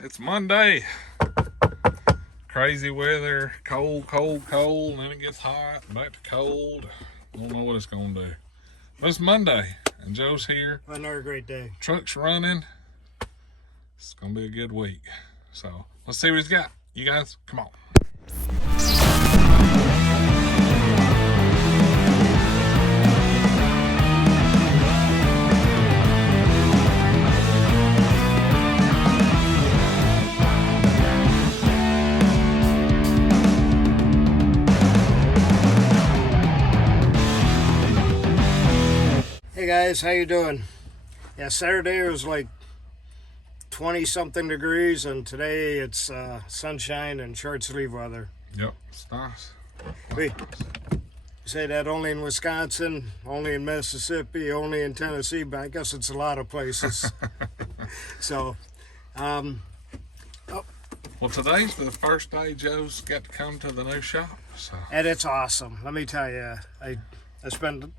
It's Monday. Crazy weather, cold, and then it gets hot, back to cold. Don't know what it's gonna do. But it's Monday, and Joe's here. Another great day. Truck's running. It's gonna be a good week. So let's see what he's got. You guys, come on. Hey guys, how you doing? Yeah, Saturday it was like 20 something degrees, and today it's sunshine and short sleeve weather. Yep, it's nice. We say that only in Wisconsin, only in Mississippi, only in Tennessee, but I guess it's a lot of places. So, Well, today's the first day Joe's got to come to the new shop. So. And it's awesome. Let me tell you, I spend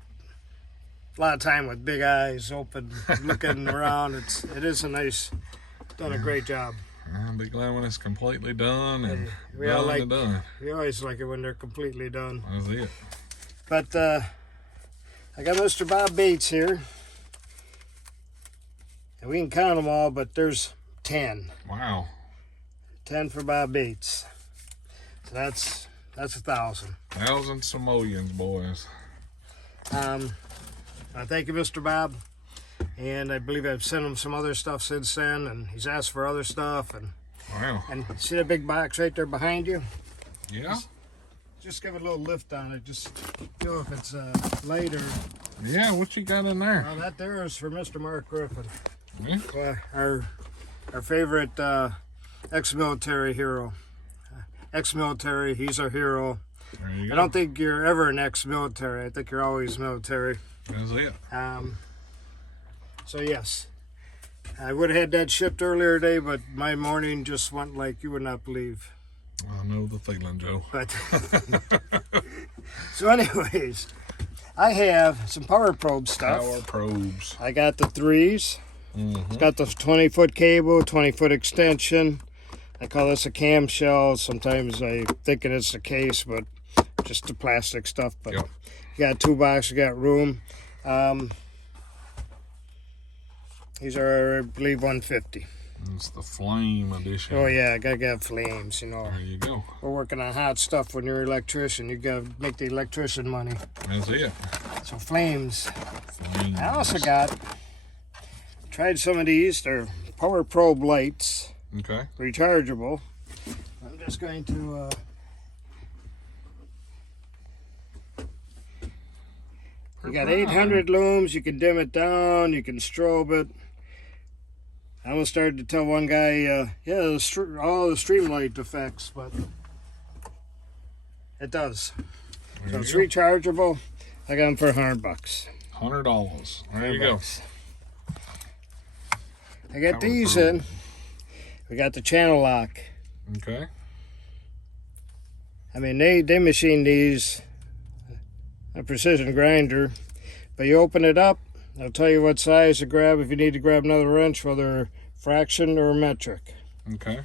a lot of time with big eyes open, looking around. It is a nice, done a great job. I'll be glad when it's completely done and We always like it when they're completely done. That's it. But I got Mr. Bob Bates here, and we can count them all, but there's 10. Wow. 10 for Bob Bates. So that's 1,000. Thousands Samoans, boys. I thank you, Mr. Bob, and I believe I've sent him some other stuff since then, and he's asked for other stuff. And wow. And see that big box right there behind you? Yeah. Just give it a little lift on it. Just feel if it's lighter. Yeah, what you got in there? Well, that there is for Mr. Mark Griffin. Yeah. Our favorite ex-military hero. Ex-military, he's our hero. There you go. I don't think you're ever an ex-military. I think you're always military. That's it. So yes, I would have had that shipped earlier today, but my morning just went like you would not believe. I know the feeling, Joe. But so anyways, I have some PowerProbe stuff. PowerProbes. I got the 3s. Mm-hmm. It's got the 20-foot cable, 20-foot extension. I call this a camshell. Sometimes I think it's a case, but just the plastic stuff. But yep. You got 2 boxes, you got room. These are, I believe, $150. It's the flame edition. Oh yeah, I gotta get flames, you know. There you go. We're working on hot stuff when you're an electrician. You gotta make the electrician money. That's it. So flames. Flames. I also tried some of these. They're PowerProbe lights. Okay. Rechargeable. I'm just going to you got 800 looms. You can dim it down. You can strobe it. I almost started to tell one guy, all the streamlight effects, but it does. So it's rechargeable. I got them for $100. $100. There you go. I got these in. We got the channel lock. Okay. I mean, they machine these, a precision grinder, but you open it up, it'll tell you what size to grab if you need to grab another wrench, whether fraction or metric. Okay.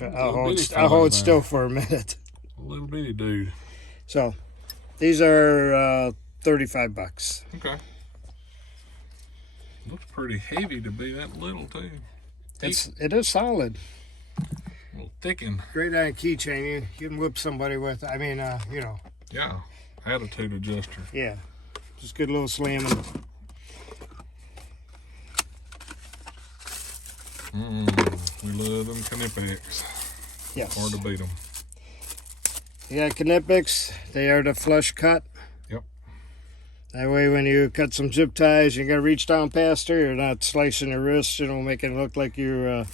I'll hold still for a minute. A little bitty dude. So, these are $35. Okay. Looks pretty heavy to be that little too. It is solid. A little thickened. Great on a keychain. You can whip somebody with. I mean, you know. Yeah. Attitude adjuster. Yeah. Just good little slamming. We love them Knipex. Yes. Hard to beat them. You got Knipex. They are the flush cut. Yep. That way when you cut some zip ties, you got to reach down past her. You're not slicing your wrist. You know, make it look like you're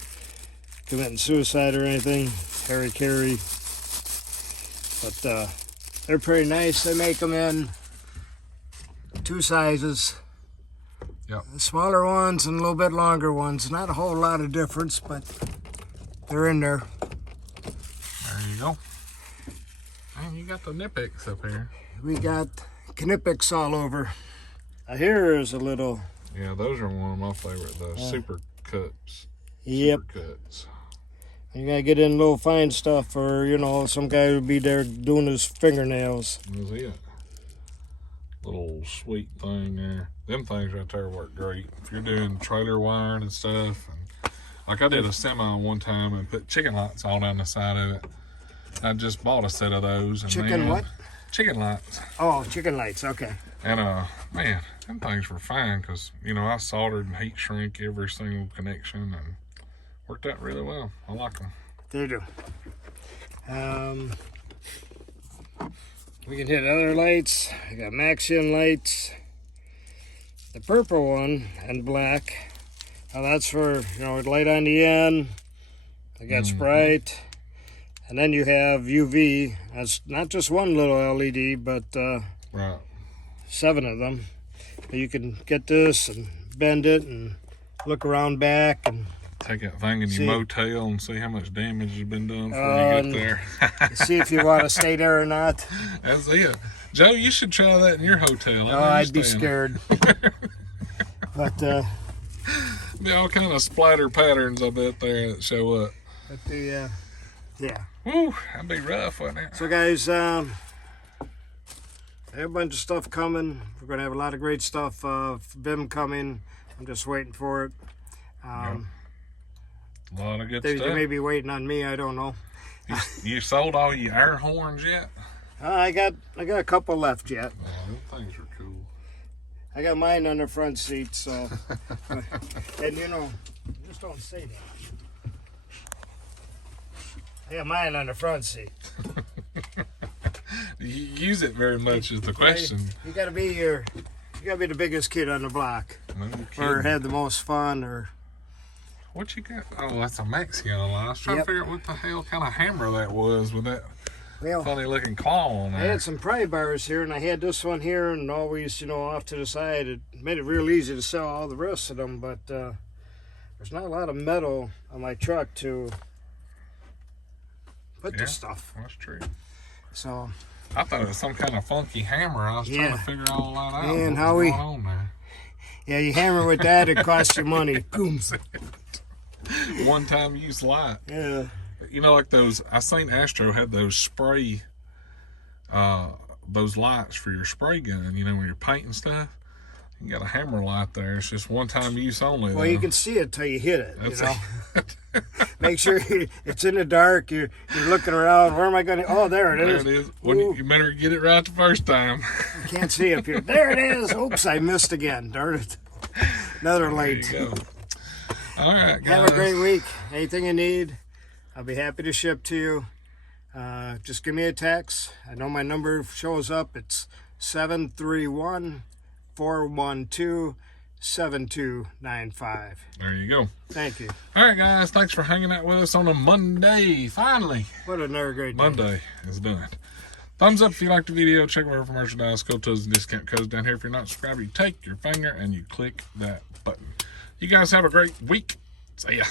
committing suicide or anything. Carry. But they're pretty nice. They make them in 2 sizes. Yep. The smaller ones and a little bit longer ones. Not a whole lot of difference, but they're in there. There you go. And you got the Knipex up here. We got Knipex all over. Here is a little Yeah, those are one of my favorite. The super cuts. Yep. Super cuts. You gotta get in little fine stuff, or you know, some guy would be there doing his fingernails. That's it. Little sweet thing there. Them things right there work great if you're doing trailer wiring and stuff. And like I did a semi one time and put chicken lights all down the side of it. I just bought a set of those. And Chicken what? Chicken lights. Oh, chicken lights. Okay. And man, them things were fine because you know I soldered and heat shrink every single connection and worked out really well. I like them. They do. We can hit other lights. I got Maxion lights. The purple one and black. Now that's for, you know, light on the end. I got Sprite. And then you have UV. That's not just one little LED, but Right. 7 of them. You can get this and bend it and look around back and Take that thing in your motel and see how much damage has been done before you get there. see if you want to stay there or not. That's it. Joe, you should try that in your hotel. Oh, I'd be scared. But be all kind of splatter patterns, I bet, there that show up. but the yeah. Woo, that'd be rough, wouldn't it? So guys, I have a bunch of stuff coming. We're gonna have a lot of great stuff. BIM coming. I'm just waiting for it. A lot of good They stuff. may be waiting on me. I don't know. You sold all your air horns yet? I got a couple left yet. Oh, them things are cool. I got mine on the front seat, so. And you know, just don't say that. I got mine on the front seat. You use it very much is the question. You gotta be the biggest kid on the block, No or kidding. have the most fun, or. What you got? Oh, that's a Mexican line. I was trying to figure out what the hell kind of hammer that was with that Well, funny looking claw on I there. had some pry bars here, and I had this one here, and always, you know, off to the side. It made it real easy to sell all the rest of them, but there's not a lot of metal on my truck to put Yeah. this stuff. That's true. So, I thought it was some kind of funky hammer. I was trying Yeah. to figure all that out. Man, what how was we- going on there. yeah, you hammer with that, it costs you money. Boom. One time use light. Yeah. You know, like those, I seen Astro had those spray, those lights for your spray gun, you know, when you're painting stuff. You got a hammer light there. It's just one time use only. Well, though. you can see it till you hit it, That's you know. it. Make sure it's in the dark. You're looking around. Where am I going to? Oh, there it There is. it is. Well, you better get it right the first time. You can't see up here. There it is. Oops, I missed again. Darn it. Another There light. you go. All right, guys. Have a great week. Anything you need, I'll be happy to ship to you. Just give me a text. I know my number shows up. It's 731-412-7295. There you go. Thank you. All right, guys. Thanks for hanging out with us on a Monday. Finally, What another great day. Monday is done. Thumbs up if you liked the video. Check out our merchandise. Code and discount codes down here. If you're not subscribed, you take your finger and you click that button. You guys have a great week. See ya.